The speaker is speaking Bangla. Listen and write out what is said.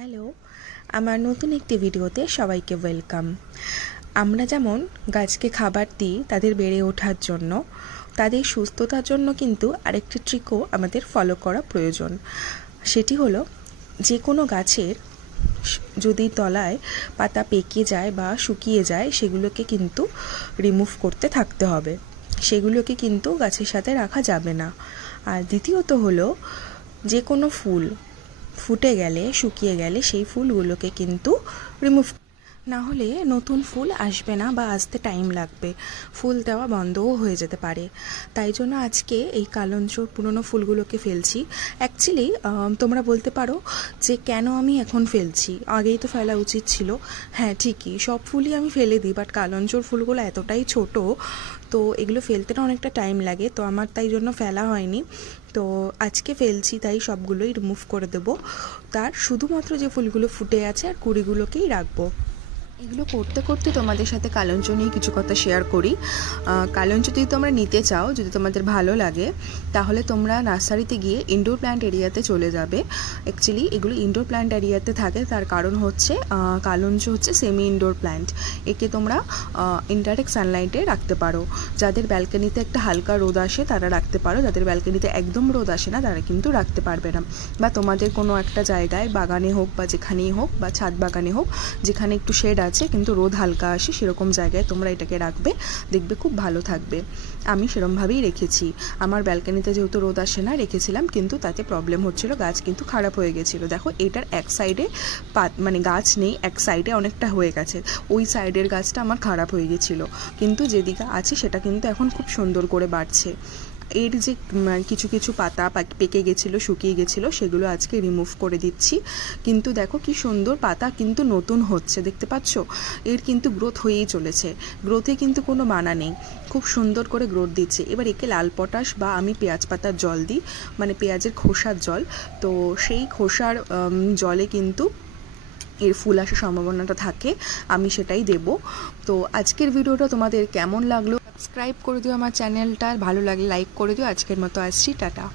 হ্যালো, আমার নতুন একটি ভিডিওতে সবাইকে ওয়েলকাম। আমরা যেমন গাছকে খাবার দিই তাদের বেড়ে ওঠার জন্য, তাদের সুস্থতার জন্য কিন্তু আরেকটি ট্রিকও আমাদের ফলো করা প্রয়োজন। সেটি হলো যে কোনো গাছের যদি তলায় পাতা পেকে যায় বা শুকিয়ে যায় সেগুলোকে কিন্তু রিমুভ করতে থাকতে হবে, সেগুলোকে কিন্তু গাছের সাথে রাখা যাবে না। আর দ্বিতীয়ত হলো যে কোনো ফুল ফুটে গেলে শুকিয়ে গেলে সেই ফুলগুলোকে কিন্তু রিমুভ না হলে নতুন ফুল আসবে না বা আসতে টাইম লাগবে, ফুল দেওয়া বন্ধও হয়ে যেতে পারে। তাই জন্য আজকে এই কালঞ্চর পুরনো ফুলগুলোকে ফেলছি। অ্যাকচুয়ালি তোমরা বলতে পারো যে কেন আমি এখন ফেলছি, আগেই তো ফেলা উচিত ছিল। হ্যাঁ ঠিকই, সব ফুলই আমি ফেলে দিই, বাট কালঞ্চর ফুলগুলো এতটাই ছোট তো এগুলো ফেলতে না অনেকটা টাইম লাগে, তো আমার তাই জন্য ফেলা হয়নি। তো আজকে ফেলছি, তাই সবগুলোই রিমুভ করে দেবো। তার শুধুমাত্র যে ফুলগুলো ফুটে আছে আর কুড়িগুলোকেই রাখবো। এগুলো করতে করতে তোমাদের সাথে কালঞ্চ নিয়ে কিছু কথা শেয়ার করি। কালঞ্চ যদি তোমরা নিতে চাও, যদি তোমাদের ভালো লাগে, তাহলে তোমরা নার্সারিতে গিয়ে ইনডোর প্ল্যান্ট এরিয়াতে চলে যাবে। অ্যাকচুয়ালি এগুলো ইনডোর প্ল্যান্ট এরিয়াতে থাকে, তার কারণ হচ্ছে কালঞ্চ হচ্ছে সেমি ইনডোর প্ল্যান্ট। একে তোমরা ইনডাইরেক্ট সানলাইটে রাখতে পারো। যাদের ব্যালকনিতে একটা হালকা রোদ আসে তারা রাখতে পারো, যাদের ব্যালকনিতে একদম রোদ আসে না তারা কিন্তু রাখতে পারবে না। বা তোমাদের কোনো একটা জায়গায় বাগানে হোক বা যেখানেই হোক, বা ছাদ বাগানে হোক, যেখানে একটু শেড আছে কিন্তু রোদ হালকা আসে সেরকম জায়গায় তোমরা এটাকে রাখবে, দেখবে খুব ভালো থাকবে। আমি সেরকমভাবেই রেখেছি। আমার ব্যালকনিতে যেহেতু রোদ আসে না রেখেছিলাম, কিন্তু তাতে প্রবলেম হচ্ছিল, গাছ কিন্তু খারাপ হয়ে গেছিলো। দেখো এটার এক সাইডে মানে গাছ নেই, এক সাইডে অনেকটা হয়ে গেছে, ওই সাইডের গাছটা আমার খারাপ হয়ে গেছিলো, কিন্তু যেদিকে আছে সেটা কিন্তু এখন খুব সুন্দর করে বাড়ছে। এর যে কিছু কিছু পাতা পেকে গেছিলো, শুকিয়ে গেছিলো, সেগুলো আজকে রিমুভ করে দিচ্ছি। কিন্তু দেখো কি সুন্দর পাতা কিন্তু নতুন হচ্ছে, দেখতে পাচ্ছ? এর কিন্তু গ্রোথ হয়েই চলেছে, গ্রোথে কিন্তু কোনো মানা নেই, খুব সুন্দর করে গ্রোথ দিচ্ছে। এবার একে লাল পটাশ বা আমি পেঁয়াজ পাতার জল দিই, মানে পেঁয়াজের খোসার জল, তো সেই খোসার জলে কিন্তু এর ফুল আসার সম্ভাবনাটা থাকে, আমি সেটাই দেব। তো আজকের ভিডিওটা তোমাদের কেমন লাগলো সাবস্ক্রাইব করে দিও আমার চ্যানেলটা, ভালো লাগলে লাইক করে দিও। আজকের মতো আসছি, টাটা।